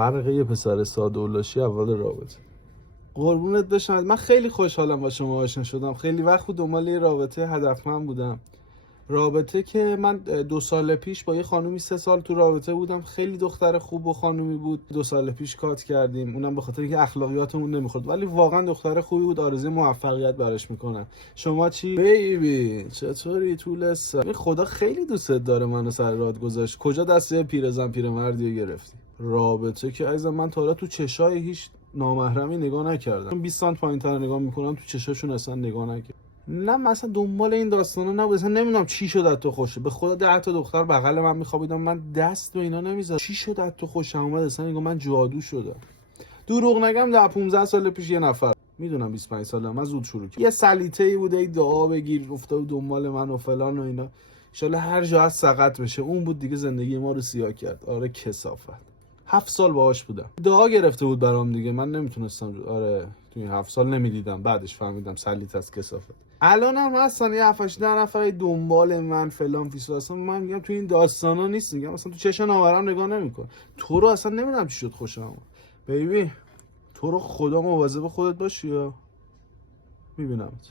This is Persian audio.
فرق یه پسر ساده و لاشی اول رابطه. قربونت بشم، من خیلی خوشحالم با شما آشنا شدم. خیلی وقت بود دنبال یه رابطه هدفمند بودم. رابطه که من 2 سال پیش با یه خانومی 3 سال تو رابطه بودم. خیلی دختر خوب و خانومی بود. 2 سال پیش کات کردیم، اونم به خاطر اینکه اخلاقیاتمون نمیخورد، ولی واقعا دختر خوبی بود. آرزوی موفقیت براش میکنم. شما چی بیبی؟ چطوری طول سر؟ خدا خیلی دوست داره منو سر راه گذاشت. کجا دسته پیرمردی گرفتی؟ رابطه که عزیزم من تا حالا تو چشای هیچ نامحرمی نگاه نکردم. 20 سانت پایین‌تر نگاه میکنم، تو چشاشون اصلا نگاه نکردم. نه مثلا دنبال این داستانا نبود. اصلا نمیدونم چی شد از تو خوشه. به خدا 10 تا دختر بغل من میخوابیدم، من دست به اینا نمیزدم. چی شد از تو خوشم اومد؟ اصلا انگار من جادو شدم. دروغ نگم 10 15 سال پیش یه نفر، میدونم 25 سالم، من زود شروع کردم. یه سلیطه‌ای بوده، ای دعا بگیر، گفته بود دنبال من و فلان و اینا، ان شاءالله هر جا از سقط بشه. اون بود دیگه زندگی ما رو سیاه کرد. آره کثافت. 7 سال باهاش بودم. دعا گرفته بود برام دیگه. من نمیتونستم. آره تو این 7 سال نمیدیدم. بعدش فهمیدم سلیط از کثافت. الانم هستن یه 7 8 نفر دنبال من فلان فیسو. اصلا من میگم تو این داستانا نیست. میگم مثلا تو چشم ناورم نگاه نمیکن. تو رو اصلا نمیدونم چی شد خوشم اومد. بیبی تو رو خدا مواظب خودت باشی یا میبینمت.